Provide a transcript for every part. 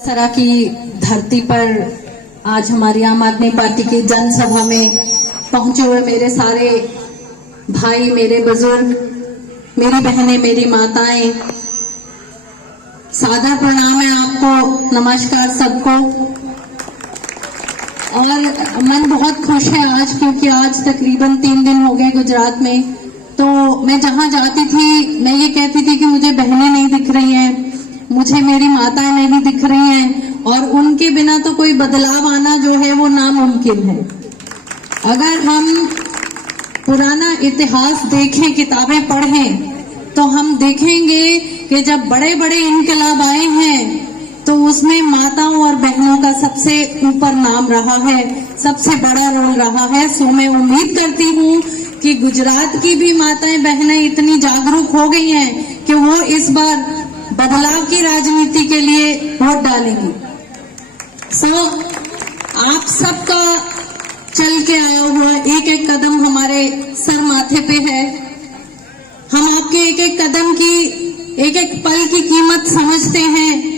सरा की धरती पर आज हमारी आम आदमी पार्टी की जनसभा में पहुंचे हुए मेरे सारे भाई, मेरे बुजुर्ग, मेरी बहनें, मेरी माताएं, सादर प्रणाम है आपको, नमस्कार सबको। और मन बहुत खुश है आज, क्योंकि आज तकरीबन 3 दिन हो गए गुजरात में। तो मैं जहां जाती थी मैं ये कहती थी कि मुझे बहनें नहीं दिख रही हैं, मुझे मेरी माताएं नहीं दिख रही हैं, और उनके बिना तो कोई बदलाव आना जो है वो नामुमकिन है। अगर हम पुराना इतिहास देखें, किताबें पढ़ें, तो हम देखेंगे कि जब बड़े बड़े इनकलाब आए हैं तो उसमें माताओं और बहनों का सबसे ऊपर नाम रहा है, सबसे बड़ा रोल रहा है। सो मैं उम्मीद करती हूँ कि गुजरात की भी माताएं बहनें इतनी जागरूक हो गई हैं कि वो इस बार बदलाव की राजनीति के लिए वोट डालेंगी। आप सबका चल के आया हुआ एक एक कदम हमारे सर माथे पे है। हम आपके एक एक कदम की, एक एक पल की कीमत समझते हैं।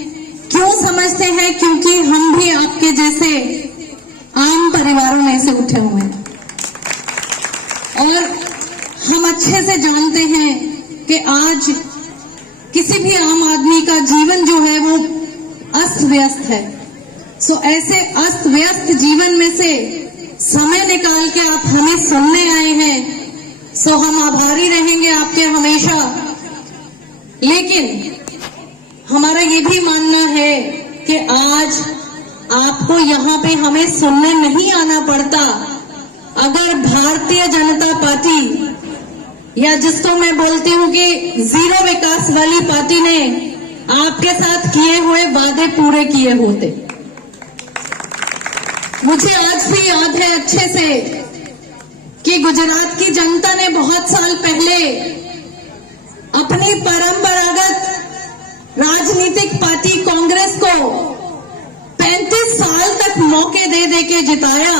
क्यों समझते हैं? क्योंकि हम भी आपके जैसे आम परिवारों में से उठे हुए हैं, और हम अच्छे से जानते हैं कि आज किसी भी आम आदमी का जीवन जो है वो अस्त व्यस्त है। सो ऐसे अस्त व्यस्त जीवन में से समय निकाल के आप हमें सुनने आए हैं, सो हम आभारी रहेंगे आपके हमेशा। लेकिन हमारा ये भी मानना है कि आज आपको यहाँ पे हमें सुनने नहीं आना पड़ता अगर भारतीय जनता पार्टी, या जिसको मैं बोलती हूँ कि जीरो विकास वाली पार्टी ने आपके साथ किए हुए वादे पूरे किए होते। मुझे आज भी याद है अच्छे से कि गुजरात की जनता ने बहुत साल पहले अपनी परंपरागत राजनीतिक पार्टी कांग्रेस को 35 साल तक मौके दे दे के जिताया,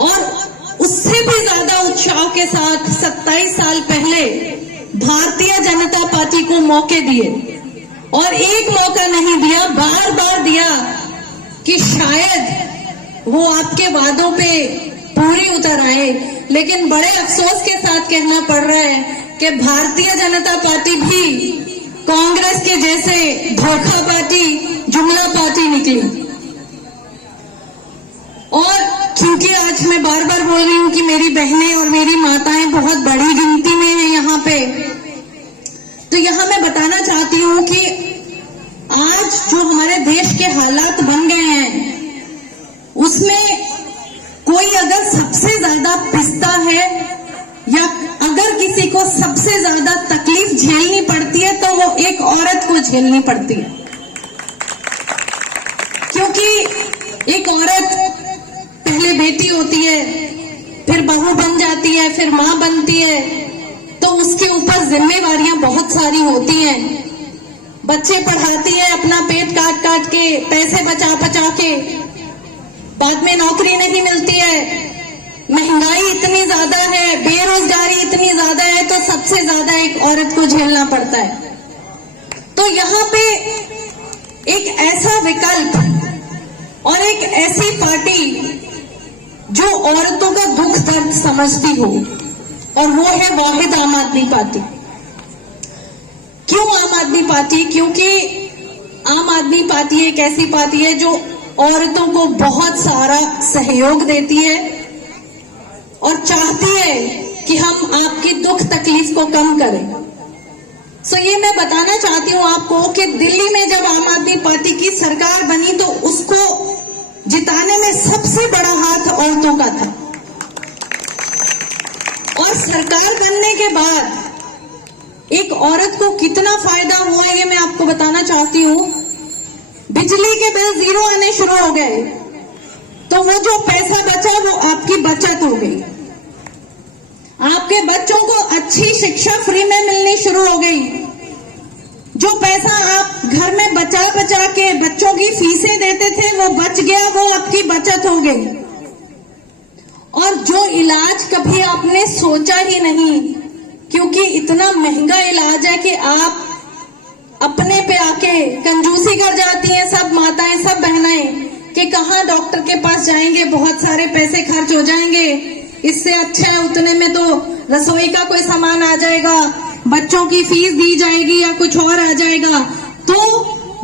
और उससे भी ज्यादा उत्साह के साथ 27 साल पहले भारतीय जनता पार्टी को मौके दिए, और एक मौका नहीं दिया, बार बार दिया कि शायद वो आपके वादों पे पूरी उतर आए। लेकिन बड़े अफसोस के साथ कहना पड़ रहा है कि भारतीय जनता पार्टी भी कांग्रेस के जैसे धोखा पार्टी, जुमला पार्टी निकली। और क्योंकि आज मैं बार बार बोल रही हूं कि मेरी बहनें और मेरी माताएं बहुत बड़ी गिनती में हैं यहाँ पे, तो यहाँ मैं बताना चाहती हूँ कि आज जो हमारे देश के हालात बन गए हैं उसमें कोई अगर सबसे ज्यादा पिसता है, या अगर किसी को सबसे ज्यादा तकलीफ झेलनी पड़ती है, तो वो एक औरत को झेलनी पड़ती है। क्योंकि एक औरत पहले बेटी होती है, फिर बहू बन जाती है, फिर मां बनती है, तो उसके ऊपर जिम्मेवारियां बहुत सारी होती हैं। बच्चे पढ़ाती है अपना पेट काट काट के, पैसे बचा बचा के, बाद में नौकरी नहीं मिलती है, महंगाई इतनी ज्यादा है, बेरोजगारी इतनी ज्यादा है, तो सबसे ज्यादा एक औरत को झेलना पड़ता है। तो यहाँ पे एक ऐसा विकल्प और एक ऐसी पार्टी जो औरतों का दुख दर्द समझती हो, और वो है वाहिद आम आदमी पार्टी। क्यों आम आदमी पार्टी? क्योंकि आम आदमी पार्टी एक ऐसी पार्टी है जो औरतों को बहुत सारा सहयोग देती है और चाहती है कि हम आपकी दुख तकलीफ को कम करें। सो ये मैं बताना चाहती हूँ आपको कि दिल्ली में जब आम आदमी पार्टी की सरकार बनी तो उसको जिताने में सबसे बड़ा हाथ औरतों का था, और सरकार बनने के बाद एक औरत को कितना फायदा हुआ ये मैं आपको बताना चाहती हूँ। बिजली के बिल 0 आने शुरू हो गए, तो वो जो पैसा बचा वो आपकी बचत हो गई। आपके बच्चों को अच्छी शिक्षा फ्री में मिलनी शुरू हो गई। जो पैसा आप घर में बचा बचा के बच्चों की फीसें देते थे वो बच गया, वो आपकी बचत हो गई। और जो इलाज कभी आपने सोचा ही नहीं, क्योंकि इतना महंगा इलाज है कि आप अपने पे आके कंजूसी कर जाती हैं सब माताएं, सब बहनाएं, कि कहाँ डॉक्टर के पास जाएंगे, बहुत सारे पैसे खर्च हो जाएंगे, इससे अच्छा है उतने में तो रसोई का कोई सामान आ जाएगा, बच्चों की फीस दी जाएगी या कुछ और आ जाएगा। तो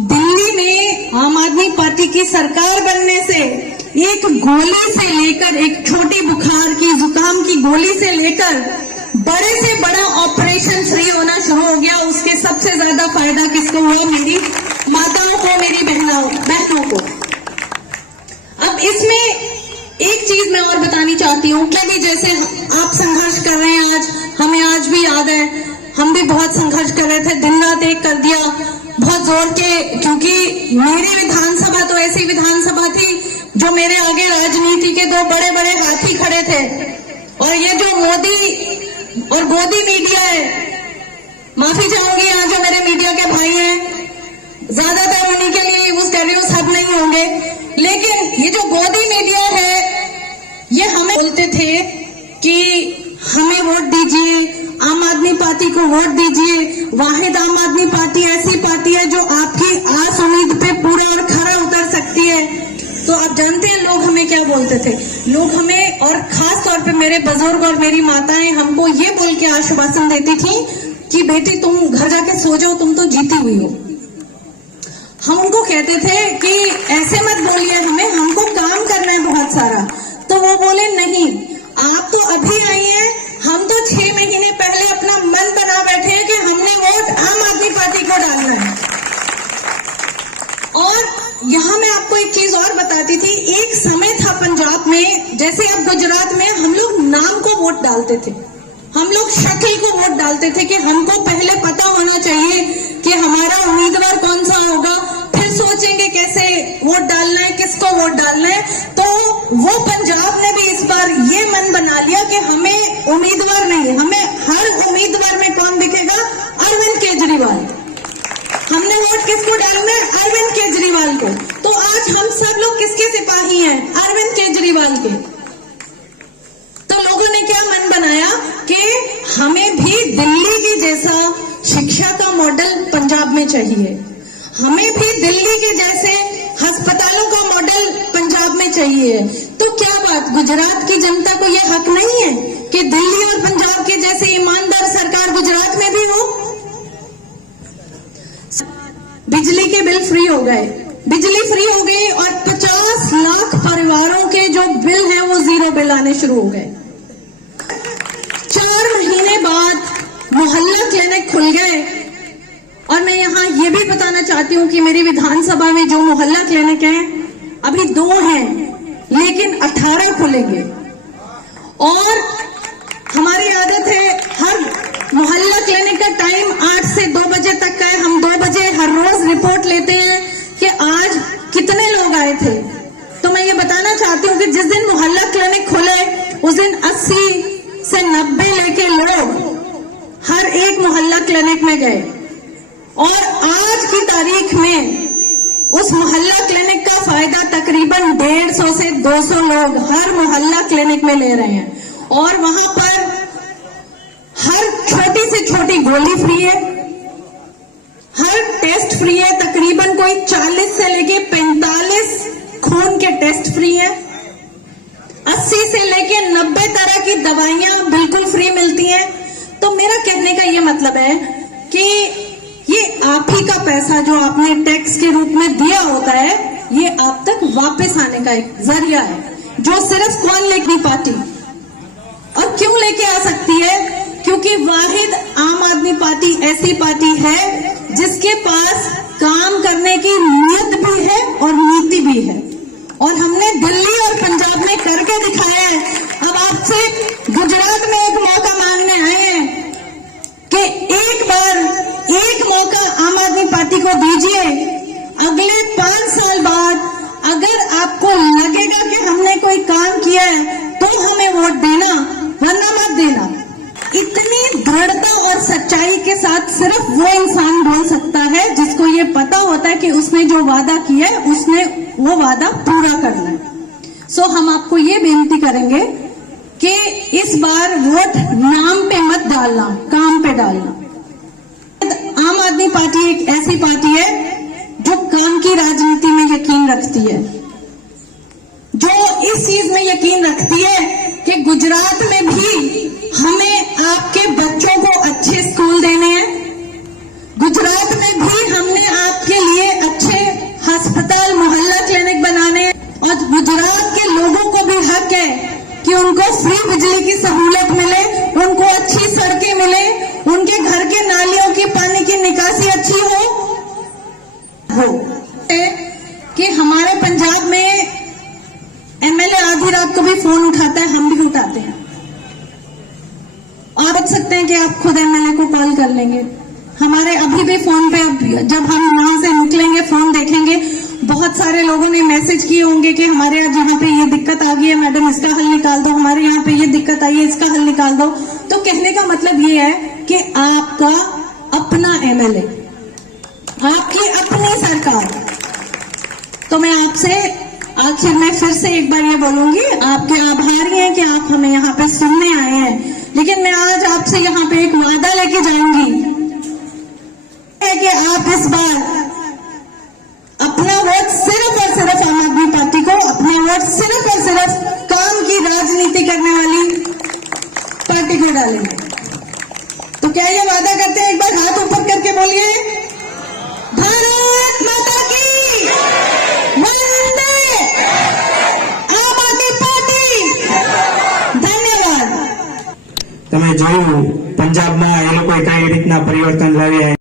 दिल्ली में आम आदमी पार्टी की सरकार बनने से एक गोली से लेकर, एक छोटी बुखार की, जुकाम की गोली से लेकर बड़े से बड़ा ऑपरेशन फ्री होना शुरू हो गया। उसके सबसे ज्यादा फायदा किसको हुआ? मेरी माताओं को, मेरी बहनों को। अब इसमें एक चीज मैं और बतानी चाहती हूँ कि भी जैसे आप संघर्ष कर रहे हैं, आज हमें आज भी याद है, हम भी बहुत संघर्ष कर रहे थे, दिन रात एक कर दिया बहुत जोर के, क्योंकि मेरी विधानसभा तो ऐसी विधानसभा थी जो मेरे आगे राजनीति के दो बड़े बड़े हाथी खड़े थे। और ये जो मोदी और गोदी मीडिया है, माफी चाहूंगी यहाँ जो मेरे मीडिया के भाई हैं, ज्यादातर उन्हीं के लिए यूज कर रही हूँ, सब नहीं होंगे, लेकिन ये जो गोदी मीडिया है, ये हमें बोलते थे कि हमें वोट दीजिए, आम आदमी पार्टी को वोट दीजिए। वाहिद आम आदमी पार्टी ऐसी पार्टी है जो आपकी आस उम्मीद पे पूरा और खरा उतर सकती है। तो आप जानते हैं लोग हमें क्या बोलते थे? लोग हमें, और खास तौर पे मेरे बुजुर्ग और मेरी माताएं हमको ये बोल के आश्वासन देती थी कि बेटी तुम घर जाके सो जाओ, तुम तो जीती हुई हो। हम उनको कहते थे कि ऐसे मत बोलिए हमें, हमको काम करना है बहुत सारा। तो वो बोले नहीं, आप तो अभी आई हैं, हम तो 6 महीने पहले अपना मन बना बैठे हैं कि हमने वोट आम आदमी पार्टी को डालना है। और यहाँ मैं आपको एक चीज और बताती थी, एक समय था पंजाब में, जैसे अब गुजरात में, हम लोग नाम को वोट डालते थे, हम लोग शक्ल को वोट डालते थे कि हमको पहले पता होना चाहिए कि हमारा उम्मीदवार कौन सा होगा, फिर सोचेंगे कैसे वोट डालना है, किसको वोट डालना है। तो वो पंजाब ने भी इस बार ये मन बना लिया कि हमें उम्मीदवार नहीं, हमें हर उम्मीदवार में कौन दिखेगा? अरविंद केजरीवाल। हमने वोट किसको डालना है? अरविंद केजरीवाल को। तो आज हम सब लोग किसके सिपाही हैं? अरविंद केजरीवाल के। तो लोगों ने क्या मन बनाया कि हमें भी दिल्ली की जैसा शिक्षा का मॉडल पंजाब में चाहिए, हमें भी दिल्ली के जैसे अस्पतालों का मॉडल पंजाब में चाहिए। तो क्या बात, गुजरात की जनता को यह हक नहीं है कि दिल्ली और पंजाब के जैसे ईमानदार सरकार गुजरात में भी हो? बिजली के बिल फ्री हो गए, बिजली फ्री हो गई, और 50 लाख परिवारों के जो बिल हैं वो जीरो बिल आने शुरू हो गए। 4 महीने बाद मोहल्ला क्लिनिक खुल गए। और मैं यहाँ ये भी बताना चाहती हूँ कि मेरी विधानसभा में जो मोहल्ला क्लिनिक है, अभी 2 हैं, लेकिन 18 खुलेंगे। और हमारी आदत है, हर मोहल्ला क्लिनिक का टाइम 8 से 2 बजे तक का है। हम 2 बजे हर रोज रिपोर्ट लेते हैं कि आज कितने लोग आए थे। तो मैं ये बताना चाहती हूँ कि जिस दिन मोहल्ला क्लिनिक खुले, उस दिन 80 से 90 लेके लोग हर एक मोहल्ला क्लिनिक में गए। और आज की तारीख में उस मोहल्ला क्लिनिक का फायदा तकरीबन 150 से 200 लोग हर मोहल्ला क्लिनिक में ले रहे हैं। और वहां पर हर छोटी से छोटी गोली फ्री है, हर टेस्ट फ्री है, तकरीबन कोई 40 से लेके 45 खून के टेस्ट फ्री है, 80 से लेके 90 तरह की दवाइयां बिल्कुल फ्री मिलती हैं। तो मेरा कहने का ये मतलब है कि ये आप ही का पैसा जो आपने टैक्स के रूप में दिया होता है, ये आप तक वापस आने का एक जरिया है, जो सिर्फ कौन लेगी? पार्टी। और क्यों लेके आ सकती है? क्योंकि वाहिद आम आदमी पार्टी ऐसी पार्टी है जिसके पास काम करने की नीयत भी है और नीति भी है। और हमने दिल्ली और पंजाब में करके दिखाया है। अब आपसे गुजरात में एक मौका मांगने आए हैं कि एक बार एक मौका आम आदमी पार्टी को दीजिए। अगले 5 साल बाद अगर आपको लगेगा कि हमने कोई काम किया है तो हमें वोट देना, वरना मत देना। इतनी दृढ़ता और सच्चाई के साथ सिर्फ वो इंसान बोल सकता है जिसको ये पता होता है कि उसने जो वादा किया है उसने वो वादा पूरा करना है। सो हम आपको ये बेनती करेंगे कि इस बार वोट नाम पे मत डालना, काम पे डालना। आम आदमी पार्टी एक ऐसी पार्टी है जो काम की राजनीति में यकीन रखती है, जो इस चीज में यकीन रखती है कि गुजरात में भी हमें आपके बच्चों को अच्छे स्कूल देने हैं, गुजरात में भी हमने आपके लिए अच्छे अस्पताल मोहल्ला क्लिनिक बनाने हैं, और गुजरात के लोगों को भी हक है कि उनको फ्री बिजली की सहूलत मिले, उनको अच्छी सड़कें मिले, उनके घर के नालियों की पानी की निकासी अच्छी हो कि हमारे पंजाब में एमएलए आधी रात को भी फोन उठाता है, हम भी उठाते हैं। आप देख सकते हैं कि आप खुद एमएलए को कॉल कर लेंगे, हमारे अभी भी फोन पे, अब जब हम वहां से निकलेंगे फोन देखेंगे, बहुत सारे लोगों ने मैसेज किए होंगे कि हमारे यहाँ पे ये दिक्कत आ गई है मैडम, इसका हल निकाल दो, हमारे यहाँ पे ये दिक्कत आई है, इसका हल निकाल दो। तो कहने का मतलब ये है कि आपका अपना एमएलए, आपकी अपनी सरकार। तो मैं आपसे आखिर में फिर से एक बार ये बोलूंगी, आपके आभारी हैं कि आप हमें यहाँ पे सुनने आए हैं, लेकिन मैं आज आपसे यहाँ पे एक वादा लेके जाऊंगी कि आप इस बार अपना वोट सिर्फ और सिर्फ आम आदमी पार्टी को, अपना वोट सिर्फ और सिर्फ काम की राजनीति करने वाली पार्टी को डालेंगे। तो क्या ये वादा करते हैं? एक बार हाथ ऊपर करके बोलिए, भारत माता की वंदे, आम आदमी पार्टी। धन्यवाद। તમે જોયું પંજાબમાં એ લોકોએ કઈ રીતના પરિવર્તન લાવ્યા.